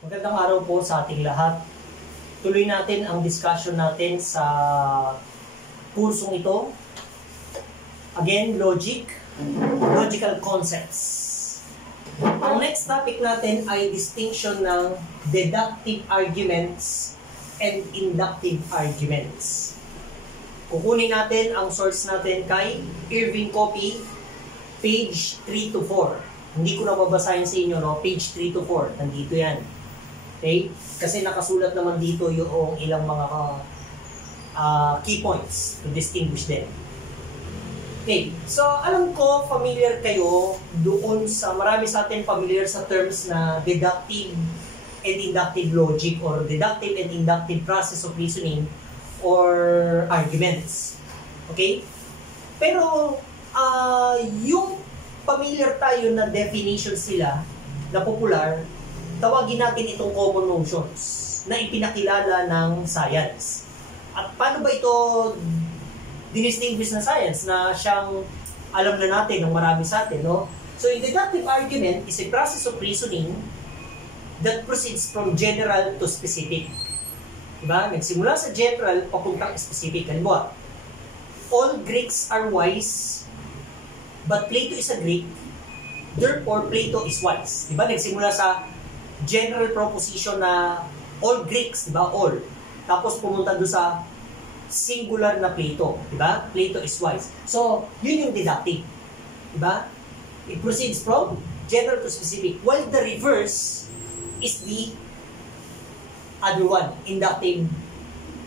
Magandang araw po sa ating lahat. Tuloy natin ang discussion natin sa kursong ito. Again, logical concepts. Ang next topic natin ay distinction ng deductive arguments and inductive arguments. Kukunin natin ang source natin kay Irving Copy, page 3 to 4. Hindi ko na babasahin sa inyo, no? Page 3 to 4. Nandito yan. Okay? Kasi nakasulat naman dito yung ilang mga key points to distinguish them. Okay. So, alam ko, familiar kayo doon sa, marami sa atin familiar sa terms na deductive and inductive logic or deductive and inductive process of reasoning or arguments. Okay? Pero, yung familiar tayo na definition sila na popular, tawagin natin itong common notions na ipinakilala ng science. At paano ba ito dinistinguish na science na siyang alam na natin ng marami sa atin, no? So, a deductive argument is a process of reasoning that proceeds from general to specific. Diba? Nagsimula sa general papuntang specific. Halimbawa, all Greeks are wise, but Plato is a Greek, therefore Plato is wise. Diba? Nagsimula sa general proposition na all Greeks, diba? All. Tapos pumunta doon sa singular na Plato, diba? Plato is wise. So, yun yung deductive. Diba? It proceeds from general to specific. While the reverse is the other one, inductive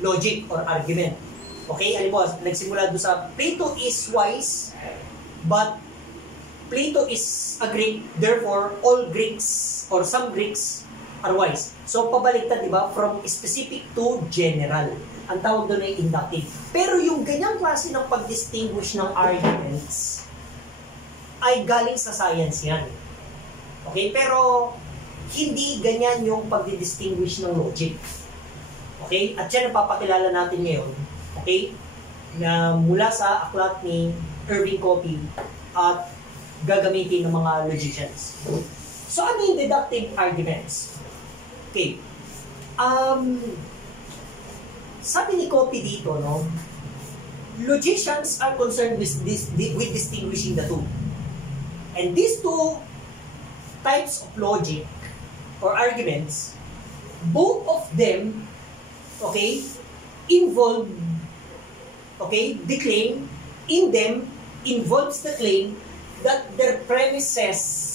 logic or argument. Okay? Halimbawa, nagsimula doon sa Plato is wise, but Plato is a Greek, therefore all Greeks or some Greeks are wise. So, pabaliktad, di ba? From specific to general. Ang tawag doon ay inductive. Pero yung ganyang klase ng pag-distinguish ng arguments ay galing sa science yan. Okay? Pero, hindi ganyan yung pag-distinguish ng logic. Okay? At yan ang papakilala natin ngayon. Okay? Na mula sa aklat ni Irving Copy at gagamitin ng mga logicians. So, ano yung deductive arguments? Okay. Sabi ni Copy dito, no? Logicians are concerned with distinguishing the two. And these two types of logic or arguments, both of them, okay, involve, okay, the claim, in them, involves the claim that their premises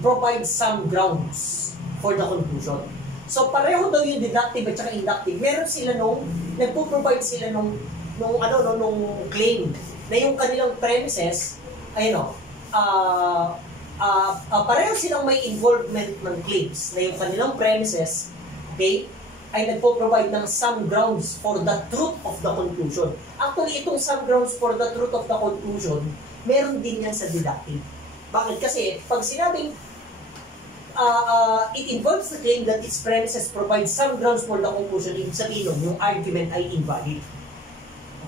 provide some grounds for the conclusion. So, pareho daw yung deductive at saka inductive. Meron sila nagpo-provide sila nung claim na yung kanilang premises, pareho silang may involvement ng claims na yung kanilang premises, okay, ay nagpo-provide ng some grounds for the truth of the conclusion. Actually, itong some grounds for the truth of the conclusion, meron din yan sa deductive. Bakit? Kasi pag sinabing it involves the claim that its premises provide some grounds for the conclusion, ibig sabihin yung argument ay invalid.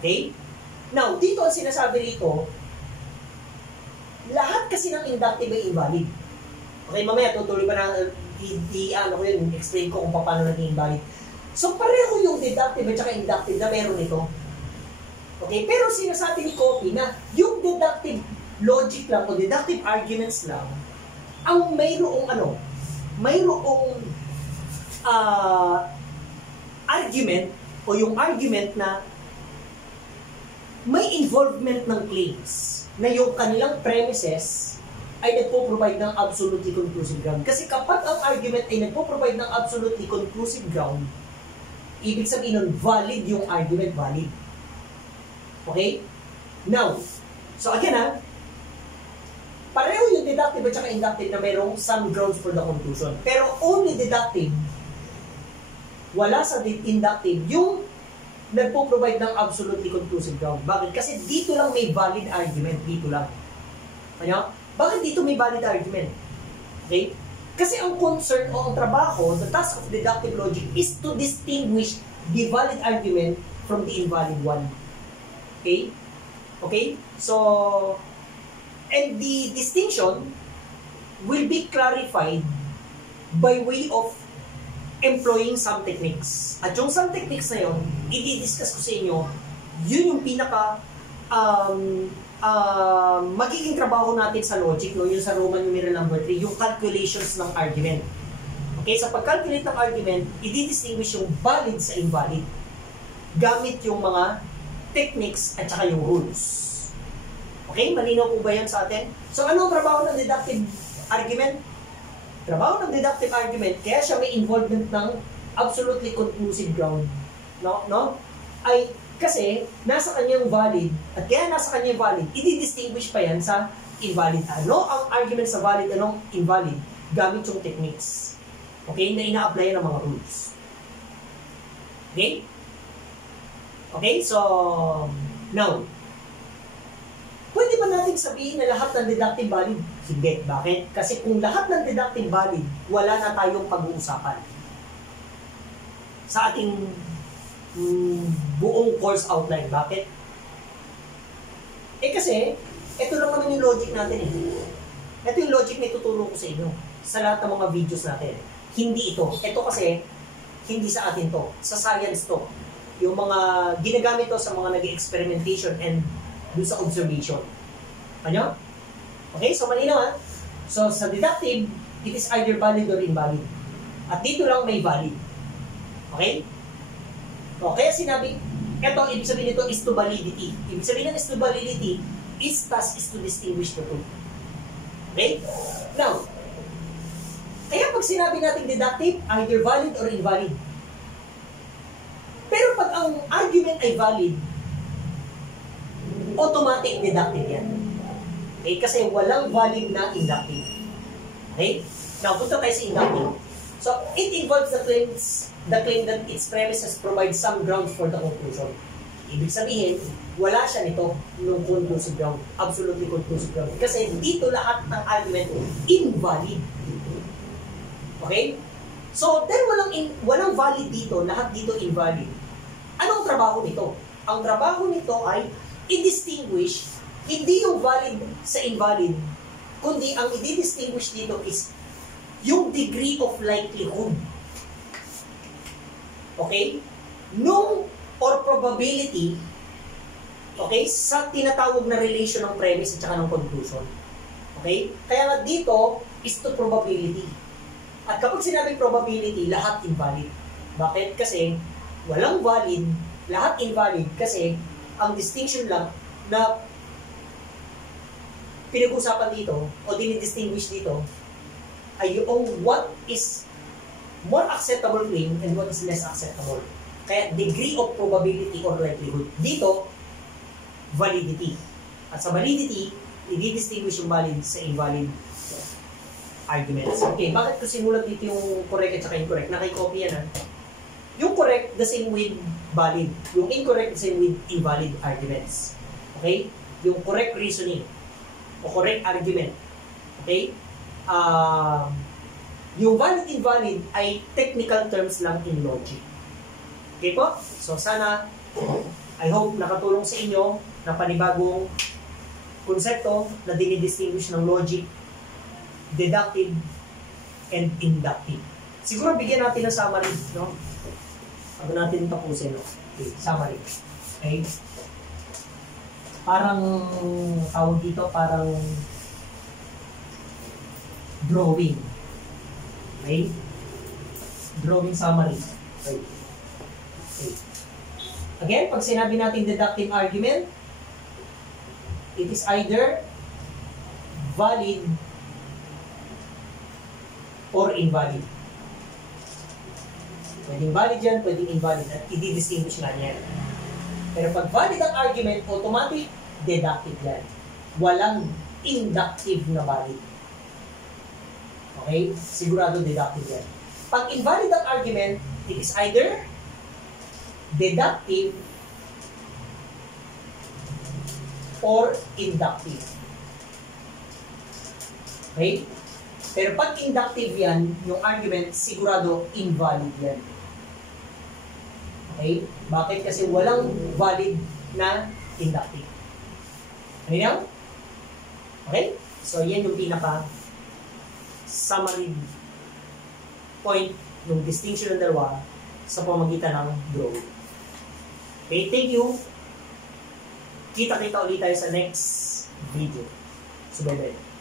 Okay? Now, dito ang sinasabi rito, lahat kasi ng inductive ay invalid. Okay, mamaya tutuloy pa na explain ko kung paano naging invalid. So, pareho yung deductive at saka inductive na meron ito. Okay, pero sinasabi ni Copy na yung deductive logic lang o deductive arguments lang ang mayroong argument o yung argument na may involvement ng claims na yung kanilang premises ay nagpo-provide ng absolutely conclusive ground. Kasi kapag ang argument ay nagpo-provide ng absolutely conclusive ground, ibig sabihin nun, valid yung argument, valid. Okay? Now, so again pareho yung deductive at saka inductive na mayroong some grounds for the conclusion. Pero only deductive, wala sa inductive, yung nagpo-provide ng absolutely conclusive ground. Bakit? Kasi dito lang may valid argument, dito lang. Ano? Bakit dito may valid argument? Okay? Kasi ang concern o ang trabaho, the task of deductive logic is to distinguish the valid argument from the invalid one. Okay? Okay? So, and the distinction will be clarified by way of employing some techniques. At yung some techniques na yun, i-discuss ko sa inyo, yun yung pinaka magiging trabaho natin sa logic, no? Yung sa Roman numeral number 3, yung calculations ng argument. Okay, sa pag-calculate ng argument, i-distinguish yung valid sa invalid gamit yung mga techniques at saka yung rules. Okay, malinaw po ba yan sa atin? So, anong trabaho ng deductive argument? Trabaho ng deductive argument, kaya siya may involvement ng absolutely conclusive ground. No? Ay, kasi, nasa kanyang valid, at kaya nasa kanyang valid, i-distinguish pa yan sa invalid. Ano ang argument sa valid, anong invalid? Gamit yung techniques. Okay, na ina-apply ng mga rules. Okay? Okay, so, now, pwede ba natin sabihin na lahat ng deductive valid? Sige, bakit? Kasi kung lahat ng deductive valid, wala na tayong pag-uusapan sa ating buong course outline. Bakit? Kasi, ito lang naman yung logic natin eh. Ito yung logic na ituturo ko sa inyo sa lahat ng mga videos natin. Hindi ito. Ito kasi, hindi sa atin to. Sa science to. Yung mga ginagamit to sa mga nag-experimentation and dun sa observation. Ano? Okay, so malinaw ha? So, sa deductive, it is either valid or invalid. At dito lang may valid. Okay? O, kaya sinabi, eto, ibig sabihin nito is to validity. Ibig sabihin ng is to validity, is task is to distinguish the two. Okay? Now, kaya pag sinabi natin deductive, either valid or invalid. Pero pag ang argument ay valid, automatic deductive yan. Okay? Kasi walang valid na inductive. Okay? Now, punta tayo sa inductive. So, it involves the claim that its premises provide some grounds for the conclusion. Ibig sabihin, wala siya nito nung conclusive ground. Absolutely conclusive ground. Kasi dito lahat ng argument invalid. Okay? So, then walang valid dito, lahat dito invalid. Anong trabaho nito? Ang trabaho nito ay i-distinguish hindi yung valid sa invalid, kundi ang i-distinguish dito is yung degree of likelihood. Okay? Nung or probability, okay, sa tinatawag na relation ng premise at saka ng conclusion. Okay? Kaya nga dito is to probability. At kapag sinabi probability, lahat invalid. Bakit? Kasi walang valid, lahat invalid kasi ang distinction lang na pinag-usapan dito o dinidistinguish dito ay yung what is more acceptable claim and what is less acceptable. Kaya degree of probability or likelihood. Dito, validity. At sa validity, i-distinguish yung valid sa invalid arguments. Okay, bakit ko sinulat dito yung correct at saka incorrect? Nakikopy yan ha. Yung correct, the same with valid. Yung incorrect, the same with invalid arguments. Okay? Yung correct reasoning o correct argument. Okay? Yung valid, invalid ay technical terms lang in logic. Okay po? So sana, I hope nakatulong sa inyo na panibagong konsepto na dinidistinguish ng logic, deductive, and inductive. Siguro bigyan natin ng summary, no? Bago natin tapusin, no? Okay, summary. Okay? Parang, tawag dito, parang drawing. Okay? Drawing summary. Okay. Okay. Again, pag sinabi natin deductive argument, it is either valid or invalid. Pwedeng valid yan, pwedeng invalid. At i-distinguish nga niya. Pero pag valid ang argument, automatic deductive yan. Walang inductive na valid. Okay? Sigurado deductive yan. Pag invalid ang argument, it is either deductive or inductive. Okay? Pero pag inductive yan, yung argument, sigurado invalid yan. Okay? Bakit? Kasi walang valid na inductive. Ano yan? Okay? So, yan yung pinaka summary point yung distinction ng dalawa sa pamagitan ng drawing. Okay, thank you. Kita-kita ulit tayo sa next video. So, bye-bye.